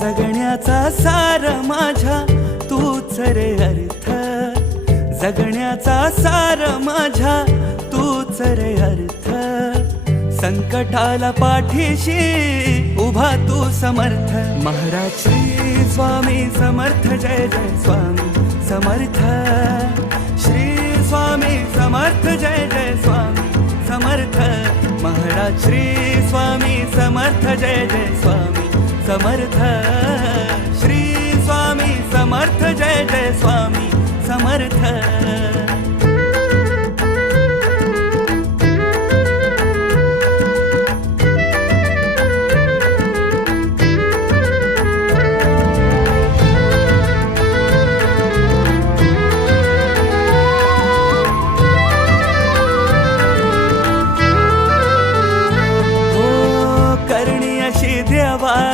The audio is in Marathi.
जगण्याचा सार माझ्या तूच रे अर्थ, जगण्याचा सार माझ्या तूच रे अर्थ. संकटाला पाठीशी उभा तू समर्थ. महाराज श्री स्वामी समर्थ, जय जय स्वामी समर्थ. श्री स्वामी समर्थ, जय जय स्वामी समर्थ. महाराज श्री स्वामी समर्थ, जय जय स्वामी समर्थ. श्री स्वामी समर्थ, जय जय स्वामी समर्थ.